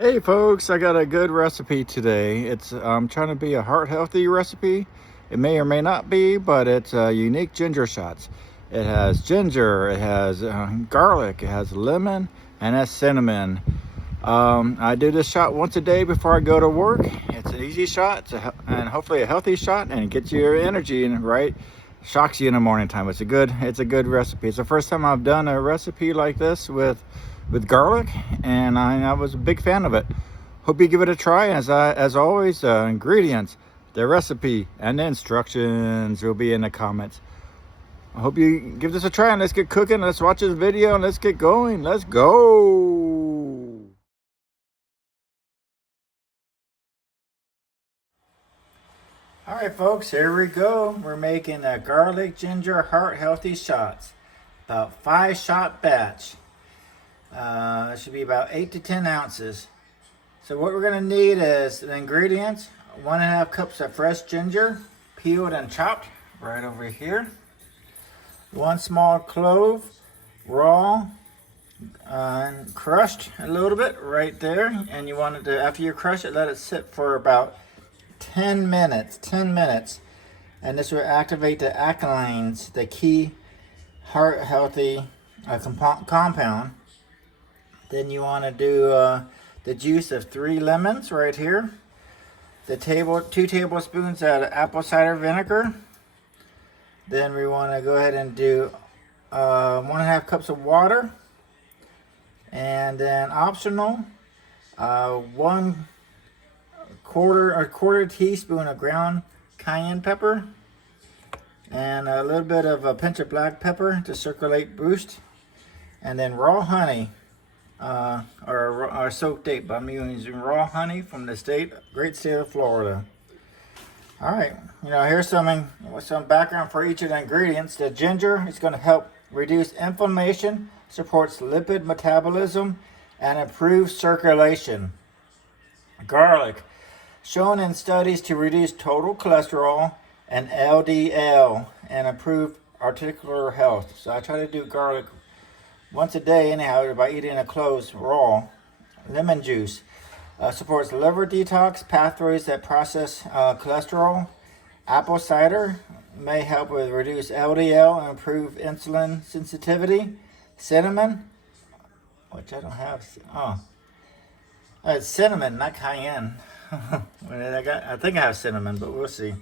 Hey folks, I got a good recipe today. I'm trying to be a heart healthy recipe. It may or may not be, but it's unique ginger shots. It has ginger, it has garlic, it has lemon, and it has cinnamon. I do this shot once a day before I go to work. It's an easy shot, and hopefully a healthy shot, and it gets your energy in right. Shocks you in the morning time. It's a good recipe. It's the first time I've done a recipe like this with garlic, and I was a big fan of it. Hope you give it a try. As always, ingredients, the recipe, and the instructions will be in the comments. I hope you give this a try, and let's get cooking. Let's watch this video and let's get going. Let's go. All right, folks, here we go. We're making a garlic ginger heart healthy shots. About 5-shot batch. It should be about 8 to 10 ounces. So what we're going to need is the ingredients: 1.5 cups of fresh ginger, peeled and chopped, right over here. 1 small clove, raw, and crushed a little bit right there. And you want it to, after you crush it, let it sit for about 10 minutes. 10 minutes. And this will activate the alkalines, the key heart healthy compound. Then you want to do the juice of 3 lemons right here. 2 tablespoons of apple cider vinegar. Then we want to go ahead and do 1.5 cups of water. And then optional, 1/4 teaspoon of ground cayenne pepper. And a little bit of a pinch of black pepper to circulate boost. And then raw honey. Or soaked date, but I'm using raw honey from the great state of Florida. All right, here's some background for each of the ingredients. The ginger is going to help reduce inflammation, supports lipid metabolism, and improves circulation. Garlic, shown in studies to reduce total cholesterol and LDL and improve articular health. So I try to do garlic once a day anyhow by eating the cloves raw. Lemon juice supports liver detox pathways that process cholesterol. Apple cider may help with reduce LDL and improve insulin sensitivity. Cinnamon, which I don't have. It's cinnamon, not cayenne. I think I have cinnamon, but we'll see.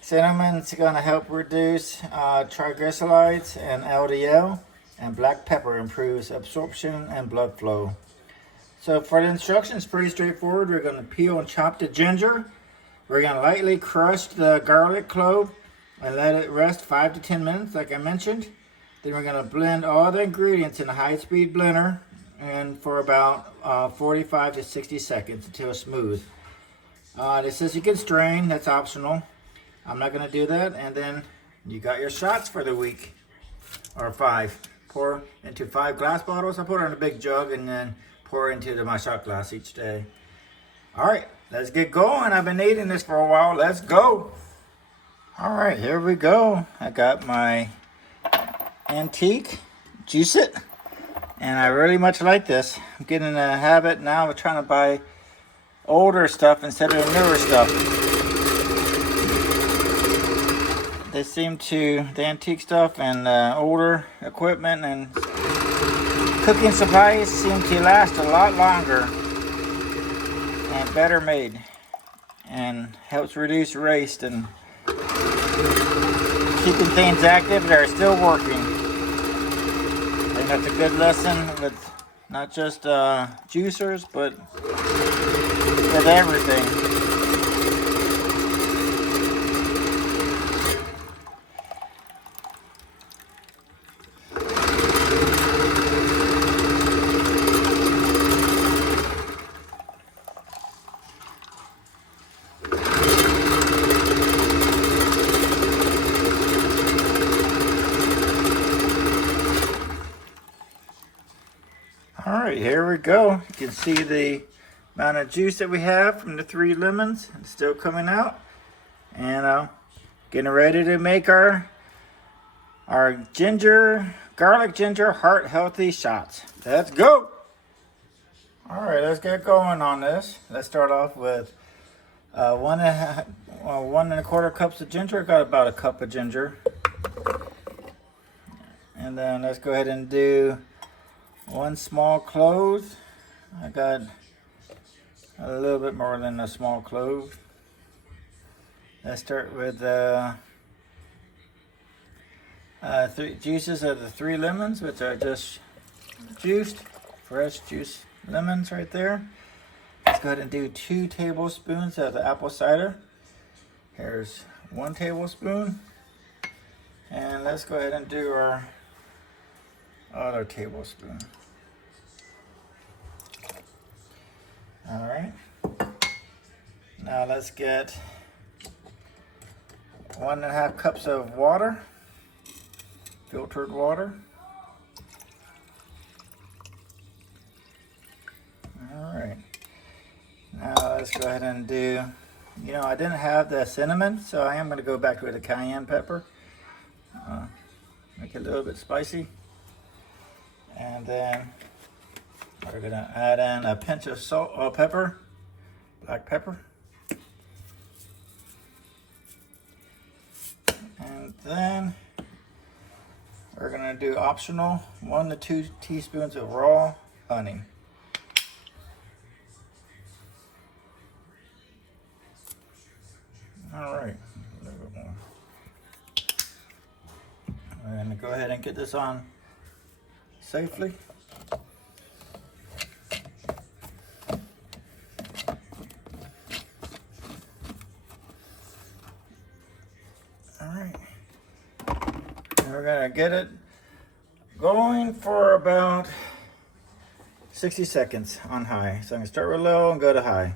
Cinnamon's going to help reduce triglycerides and LDL, and black pepper improves absorption and blood flow. So for the instructions, pretty straightforward. We're going to peel and chop the ginger. We're going to lightly crush the garlic clove and let it rest 5 to 10 minutes, like I mentioned. Then we're going to blend all the ingredients in a high-speed blender and for about 45 to 60 seconds until smooth. This says you can strain. That's optional. I'm not going to do that. And then you got your shots for the week, or 5. Pour into 5 glass bottles. I put it in a big jug and then pour into my shot glass each day. All right, let's get going. I've been eating this for a while. Let's go. All right, here we go. I got my antique Juice It, and I really much like this. I'm getting in a habit now of trying to buy older stuff instead of newer stuff. The antique stuff and older equipment and cooking supplies seem to last a lot longer and better made, and helps reduce waste and keeping things active that are still working. I think that's a good lesson with not just juicers, but with everything. All right, here we go. You can see the amount of juice that we have from the 3 lemons. It's still coming out. And getting ready to make our garlic ginger heart healthy shots. Let's go. All right, let's get going on this. Let's start off with 1 1/4 cups of ginger. Got about a cup of ginger. And then let's go ahead and do 1 small clove. I got a little bit more than a small clove. Let's start with 3 juices of the 3 lemons, which are just juiced, fresh juice lemons right there. Let's go ahead and do 2 tablespoons of the apple cider. Here's 1 tablespoon. And let's go ahead and do our other tablespoon. All right. Now let's get 1 1/2 cups of water, filtered water. All right. Now let's go ahead and do, I didn't have the cinnamon, so I am going to go back with the cayenne pepper. Make it a little bit spicy. And then we're going to add in a pinch of salt or pepper, black pepper. And then we're going to do optional 1 to 2 teaspoons of raw honey. All right, a little bit more. We're going to go ahead and get this on safely. All right, and we're going to get it going for about 60 seconds on high. So I'm going to start with low and go to high.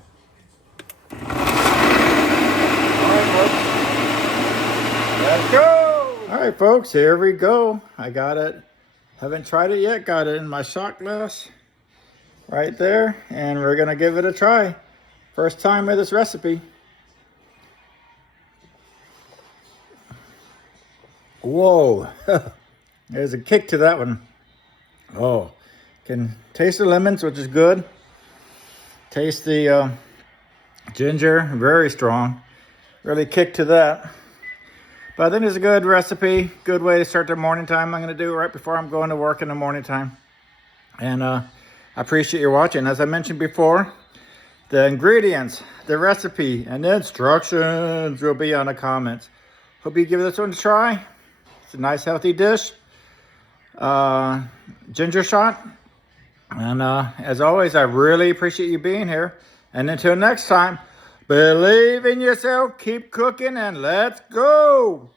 Let's go! All right, folks, here we go. I got it. Haven't tried it yet. Got it in my shot glass right there, and we're gonna give it a try. First time with this recipe. Whoa, there's a kick to that one. Oh, can taste the lemons, which is good. Taste the ginger, very strong. Really kick to that. But I think it's a good recipe, good way to start the morning time. I'm going to do it right before I'm going to work in the morning time. And I appreciate you watching. As I mentioned before, the ingredients, the recipe, and the instructions will be on the comments. Hope you give this one a try. It's a nice healthy dish. Ginger shot. And as always, I really appreciate you being here. And until next time, believe in yourself, keep cooking, and let's go!